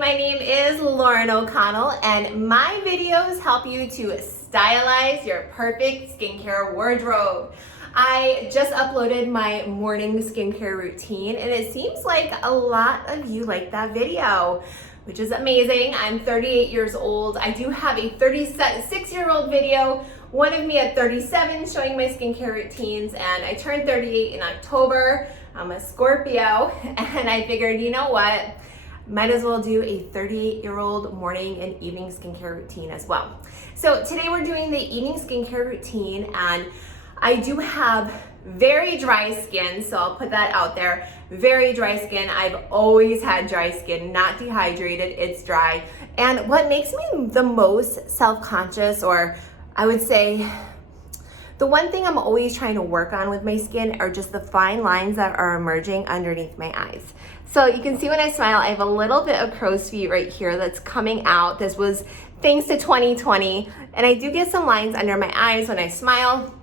my name is Lauren O'Connell, and my videos help you to stylize your perfect skincare wardrobe. I just uploaded my morning skincare routine, and it seems like a lot of you like that video, which is amazing. I'm 38 years old. I do have a 36-year-old video, one of me at 37 showing my skincare routines, and I turned 38 in October. I'm a Scorpio, and I figured, you know what? Might as well do a 38-year-old morning and evening skincare routine as well. So today we're doing the evening skincare routine, and I do have very dry skin, so I'll put that out there. Very dry skin. I've always had dry skin, not dehydrated, it's dry. And what makes me the most self-conscious, or I would say the one thing I'm always trying to work on with my skin, are just the fine lines that are emerging underneath my eyes. So you can see when I smile, I have a little bit of crow's feet right here that's coming out. This was thanks to 2020. And I do get some lines under my eyes when I smile.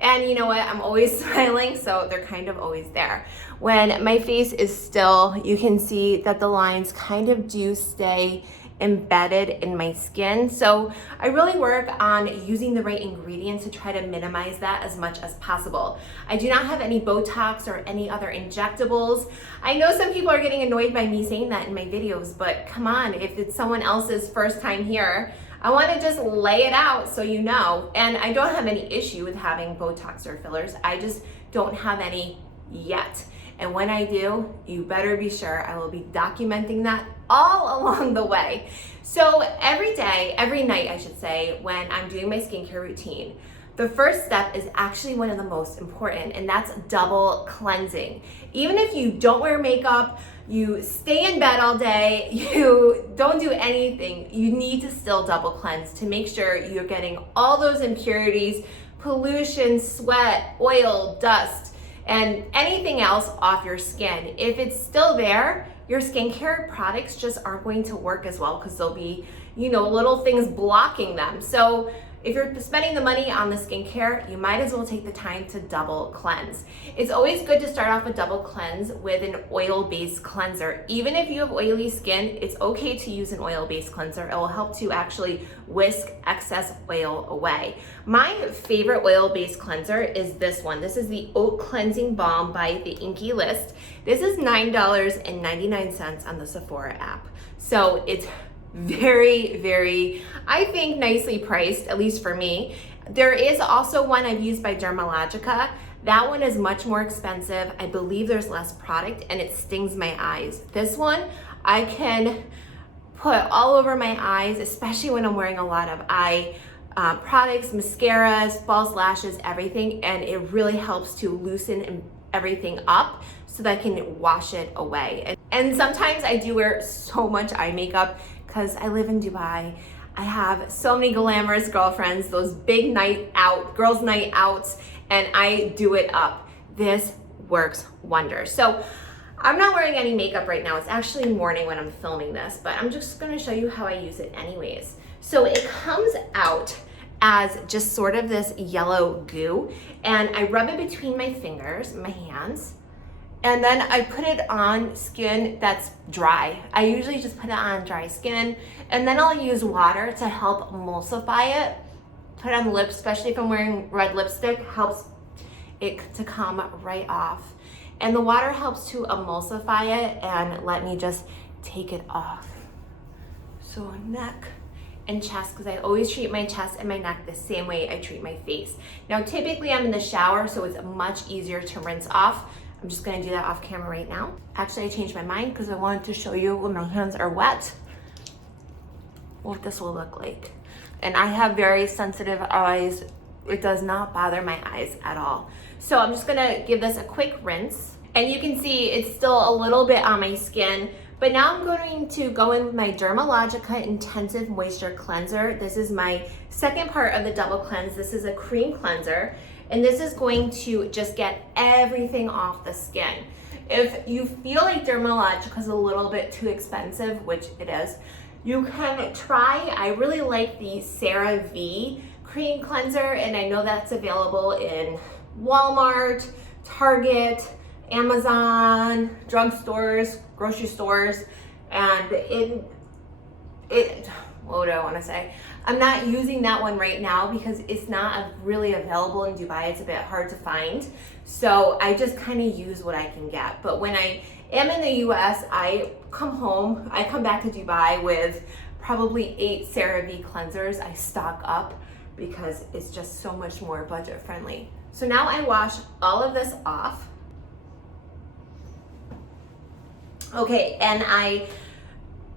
And you know what? I'm always smiling, so they're kind of always there. When my face is still, you can see that the lines kind of do stay embedded in my skin. So I really work on using the right ingredients to try to minimize that as much as possible. I do not have any Botox or any other injectables. I know some people are getting annoyed by me saying that in my videos, but come on, if it's someone else's first time here, I want to just lay it out so you know. And I don't have any issue with having Botox or fillers. I just don't have any yet. And when I do, you better be sure I will be documenting that all along the way. So every day, every night I should say, when I'm doing my skincare routine, the first step is actually one of the most important, and that's double cleansing. Even if you don't wear makeup, you stay in bed all day, you don't do anything, you need to still double cleanse to make sure you're getting all those impurities, pollution, sweat, oil, dust, and anything else off your skin. If it's still there, your skincare products just aren't going to work as well because there'll be, little things blocking them. So if you're spending the money on the skincare, you might as well take the time to double cleanse. It's always good to start off a double cleanse with an oil-based cleanser. Even if you have oily skin, it's okay to use an oil-based cleanser. It will help to actually whisk excess oil away. My favorite oil-based cleanser is this one. This is the Oat Cleansing Balm by the Inkey List. This is $9.99 on the Sephora app. So it's very, very, I think, nicely priced, at least for me. There is also one I've used by Dermalogica. That one is much more expensive. I believe there's less product and it stings my eyes. This one I can put all over my eyes, especially when I'm wearing a lot of eye products, mascaras, false lashes, everything, and it really helps to loosen everything up so that I can wash it away. And sometimes I do wear so much eye makeup because I live in Dubai. I have so many glamorous girlfriends, those big girls' night outs, and I do it up. This works wonders. So I'm not wearing any makeup right now. It's actually morning when I'm filming this, but I'm just gonna show you how I use it anyways. So it comes out as just sort of this yellow goo, and I rub it between my fingers, my hands, and then I put it on skin that's dry. I usually just put it on dry skin, and then I'll use water to help emulsify it. Put it on the lips, especially if I'm wearing red lipstick, helps it to come right off. And the water helps to emulsify it and let me just take it off. So neck and chest, because I always treat my chest and my neck the same way I treat my face. Now typically I'm in the shower, so it's much easier to rinse off. I'm just gonna do that off camera right now. Actually, I changed my mind because I wanted to show you when my hands are wet what this will look like. And I have very sensitive eyes. It does not bother my eyes at all. So I'm just gonna give this a quick rinse. And you can see it's still a little bit on my skin, but now I'm going to go in with my Dermalogica Intensive Moisture Cleanser. This is my second part of the double cleanse. This is a cream cleanser. And this is going to just get everything off the skin. If you feel like Dermalogica is a little bit too expensive, which it is, you can try, I really like the CeraVe cream cleanser, and I know that's available in Walmart, Target, Amazon, drugstores, grocery stores. And what do I want to say? I'm not using that one right now because it's not really available in Dubai. It's a bit hard to find. So I just kind of use what I can get. But when I am in the US, I come back to Dubai with probably 8 CeraVe cleansers. I stock up because it's just so much more budget friendly. So now I wash all of this off. Okay, and I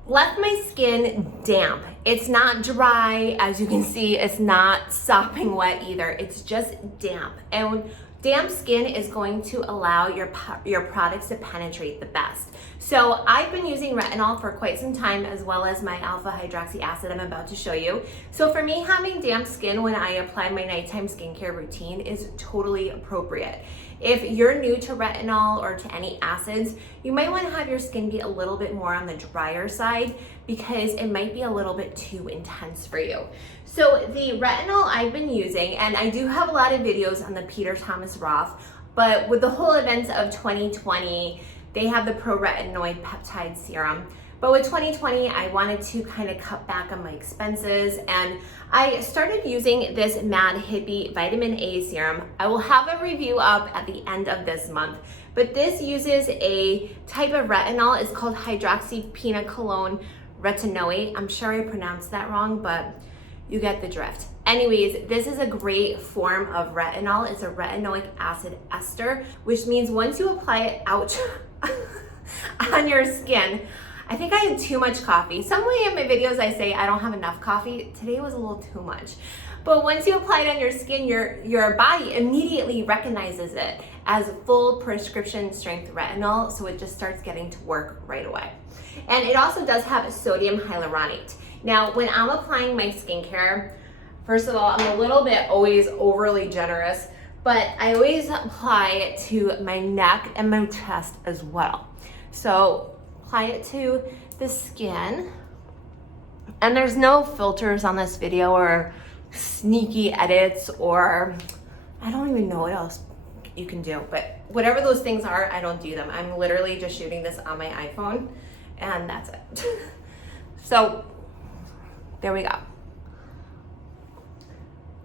left my skin damp. It's not dry, as you can see, it's not sopping wet either. It's just damp. And damp skin is going to allow your products to penetrate the best. So I've been using retinol for quite some time, as well as my alpha hydroxy acid I'm about to show you. So for me, having damp skin when I apply my nighttime skincare routine is totally appropriate. If you're new to retinol or to any acids, you might want to have your skin be a little bit more on the drier side because it might be a little bit too intense for you. So the retinol I've been using, and I do have a lot of videos on the Peter Thomas Roth, but with the whole events of 2020, they have the pro-retinoid peptide serum. But with 2020, I wanted to kind of cut back on my expenses, and I started using this Mad Hippie Vitamin A Serum. I will have a review up at the end of this month, but this uses a type of retinol. It's called hydroxyquinone retinoate. I'm sure I pronounced that wrong, but you get the drift. Anyways, this is a great form of retinol. It's a retinoic acid ester, which means once you apply it out on your skin, I think I had too much coffee. Somewhere in my videos I say I don't have enough coffee. Today was a little too much. But once you apply it on your skin, your body immediately recognizes it as full prescription strength retinol, so it just starts getting to work right away. And it also does have sodium hyaluronate. Now, when I'm applying my skincare, first of all, I'm a little bit always overly generous, but I always apply it to my neck and my chest as well. So apply it to the skin, and there's no filters on this video or sneaky edits, or I don't even know what else you can do, but whatever those things are, I don't do them. I'm literally just shooting this on my iPhone, and that's it. So there we go.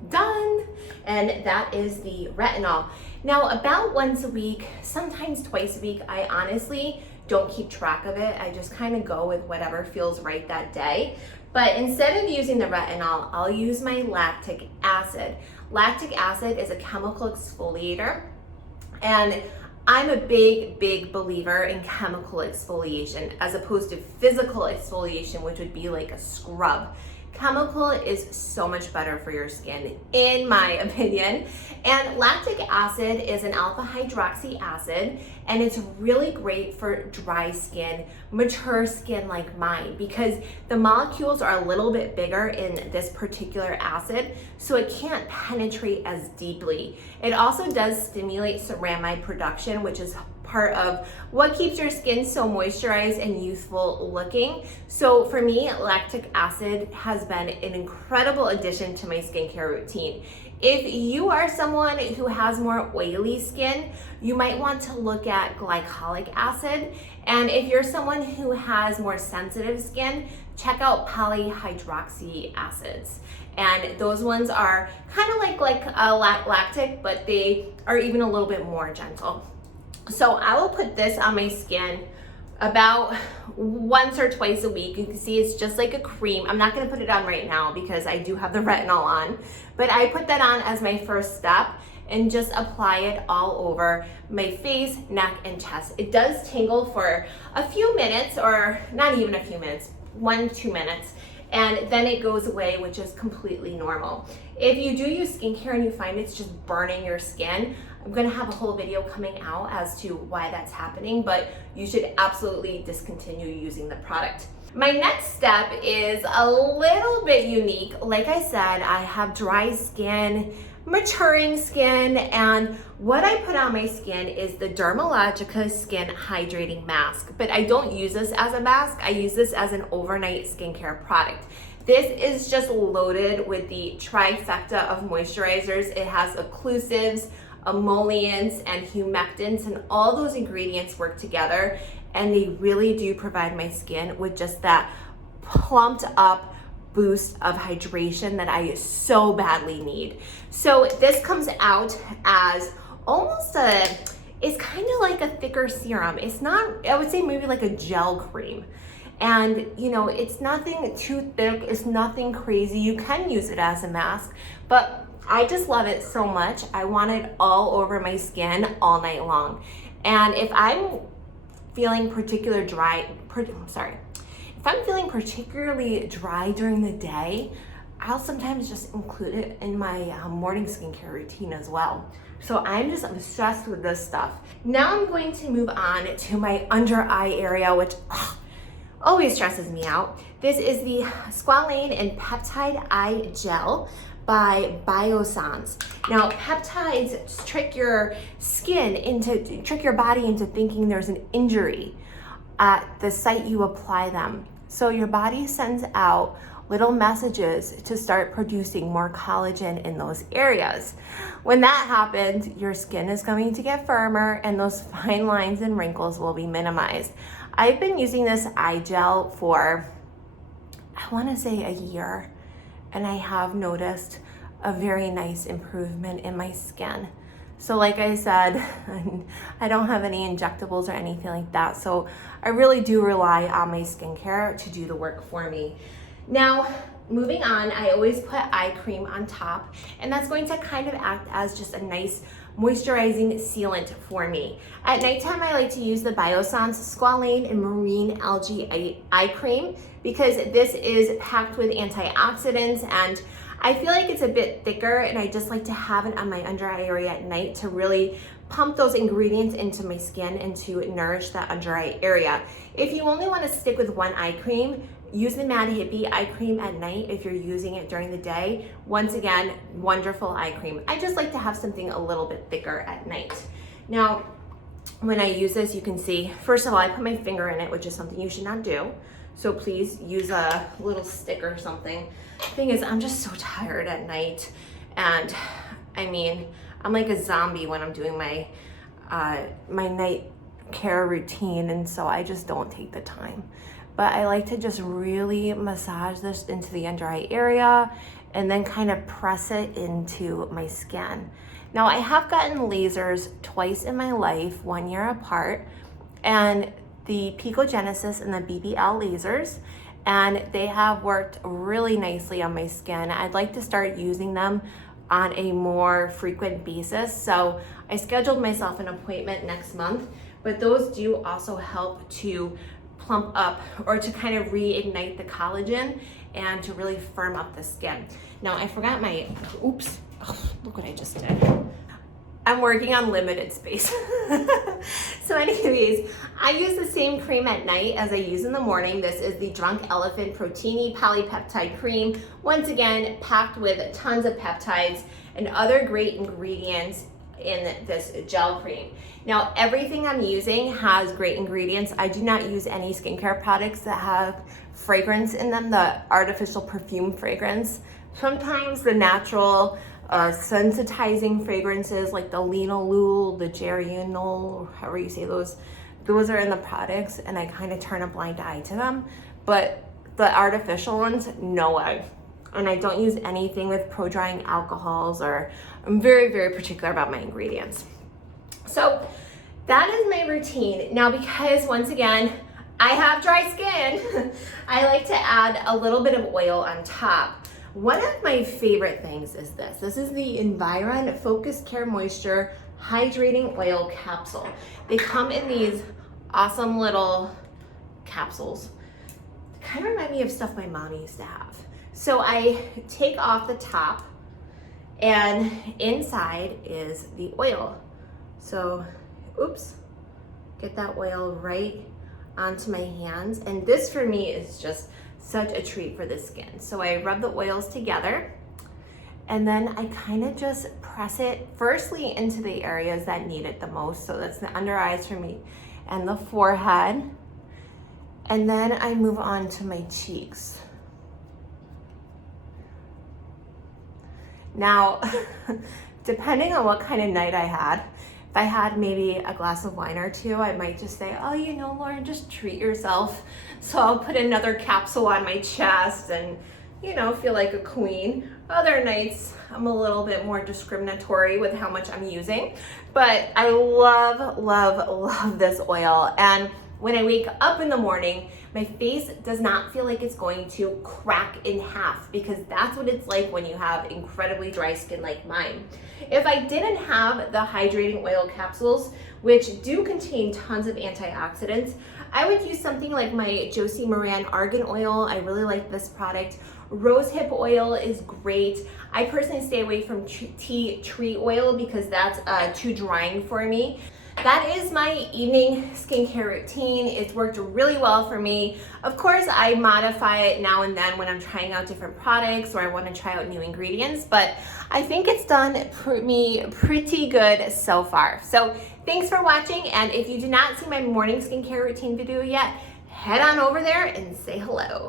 Done. And that is the retinol. Now, about once a week, sometimes twice a week, I honestly don't keep track of it. I just kind of go with whatever feels right that day. But instead of using the retinol, I'll use my lactic acid. Lactic acid is a chemical exfoliator, and I'm a big believer in chemical exfoliation as opposed to physical exfoliation, which would be like a scrub. Chemical is so much better for your skin, in my opinion. And lactic acid is an alpha hydroxy acid, and it's really great for dry skin, mature skin like mine, because the molecules are a little bit bigger in this particular acid, so it can't penetrate as deeply. It also does stimulate ceramide production, which is part of what keeps your skin so moisturized and youthful looking. So for me, lactic acid has been an incredible addition to my skincare routine. If you are someone who has more oily skin, you might want to look at glycolic acid. And if you're someone who has more sensitive skin, check out polyhydroxy acids. And those ones are kind of like lactic, but they are even a little bit more gentle. So I will put this on my skin about once or twice a week. You can see it's just like a cream. I'm not going to put it on right now because I do have the retinol on, but I put that on as my first step and just apply it all over my face, neck, and chest. It does tingle for a few minutes, or not even a few minutes, 1-2 minutes, and then it goes away, which is completely normal. If you do use skincare and you find it's just burning your skin, I'm gonna have a whole video coming out as to why that's happening, but you should absolutely discontinue using the product. My next step is a little bit unique. Like I said, I have dry skin, maturing skin, and what I put on my skin is the Dermalogica Skin Hydrating Mask, but I don't use this as a mask. I use this as an overnight skincare product. This is just loaded with the trifecta of moisturizers. It has occlusives, emollients, and humectants, and all those ingredients work together and they really do provide my skin with just that plumped up boost of hydration that I so badly need. So this comes out as almost it's kind of like a thicker serum. It's not, I would say maybe like a gel cream. And you know, it's nothing too thick, it's nothing crazy. You can use it as a mask, but I just love it so much. I want it all over my skin all night long. And if I'm feeling particularly dry during the day, I'll sometimes just include it in my morning skincare routine as well. So I'm just obsessed with this stuff. Now I'm going to move on to my under eye area, which always stresses me out. This is the Squalane and Peptide Eye Gel by Biosans. Now, peptides trick your body into thinking there's an injury at the site you apply them. So your body sends out little messages to start producing more collagen in those areas. When that happens, your skin is going to get firmer and those fine lines and wrinkles will be minimized. I've been using this eye gel for, I want to say a year, and I have noticed a very nice improvement in my skin. So like I said, I don't have any injectables or anything like that. So I really do rely on my skincare to do the work for me. Now, moving on, I always put eye cream on top, and that's going to kind of act as just a nice moisturizing sealant for me. At nighttime, I like to use the Biosans Squalane and Marine Algae Eye Cream because this is packed with antioxidants, and I feel like it's a bit thicker, and I just like to have it on my under eye area at night to really pump those ingredients into my skin and to nourish that under eye area. If you only want to stick with one eye cream, use the Mad Hippie Eye Cream at night if you're using it during the day. Once again, wonderful eye cream. I just like to have something a little bit thicker at night. Now, when I use this, you can see, first of all, I put my finger in it, which is something you should not do. So please use a little stick or something. Thing is, I'm just so tired at night. And I mean, I'm like a zombie when I'm doing my night care routine, and so I just don't take the time. But I like to just really massage this into the under eye area and then kind of press it into my skin. Now, I have gotten lasers twice in my life, 1 year apart, and the Picogenesis and the BBL lasers, and they have worked really nicely on my skin. I'd like to start using them on a more frequent basis. So I scheduled myself an appointment next month, but those do also help to plump up or to kind of reignite the collagen and to really firm up the skin. Now I forgot my, oops, oh, look what I just did. I'm working on limited space. So anyways, I use the same cream at night as I use in the morning. This is the Drunk Elephant Proteini Polypeptide Cream. Once again, packed with tons of peptides and other great ingredients in this gel cream. Now, everything I'm using has great ingredients. I do not use any skincare products that have fragrance in them, the artificial perfume fragrance. Sometimes the natural sensitizing fragrances like the linalool, the geraniol, however you say those are in the products, and I kind of turn a blind eye to them. But the artificial ones, no way. And I don't use anything with pro-drying alcohols, or I'm very, very particular about my ingredients. So that is my routine. Now, because once again, I have dry skin, I like to add a little bit of oil on top. One of my favorite things is this. This is the Environ Focus Care Moisture Hydrating Oil Capsule. They come in these awesome little capsules. They kind of remind me of stuff my mom used to have. So I take off the top, and inside is the oil. So, oops, get that oil right onto my hands. And this for me is just such a treat for the skin. So I rub the oils together, and then I kind of just press it firstly into the areas that need it the most. So that's the under eyes for me and the forehead. And then I move on to my cheeks. Now, depending on what kind of night I had, If I had maybe a glass of wine or two, I might just say, oh, you know, Lauren, just treat yourself. So I'll put another capsule on my chest and, you know, feel like a queen. Other nights, I'm a little bit more discriminatory with how much I'm using, but I love, love, love this oil. And when I wake up in the morning, my face does not feel like it's going to crack in half, because that's what it's like when you have incredibly dry skin like mine. If I didn't have the hydrating oil capsules, which do contain tons of antioxidants, I would use something like my Josie Moran Argan oil. I really like this product. Rosehip oil is great. I personally stay away from tea tree oil because that's too drying for me. That is my evening skincare routine. It's worked really well for me. Of course, I modify it now and then when I'm trying out different products or I want to try out new ingredients, but I think it's done me pretty good so far. So thanks for watching, and if you do not see my morning skincare routine video yet, head on over there and say hello.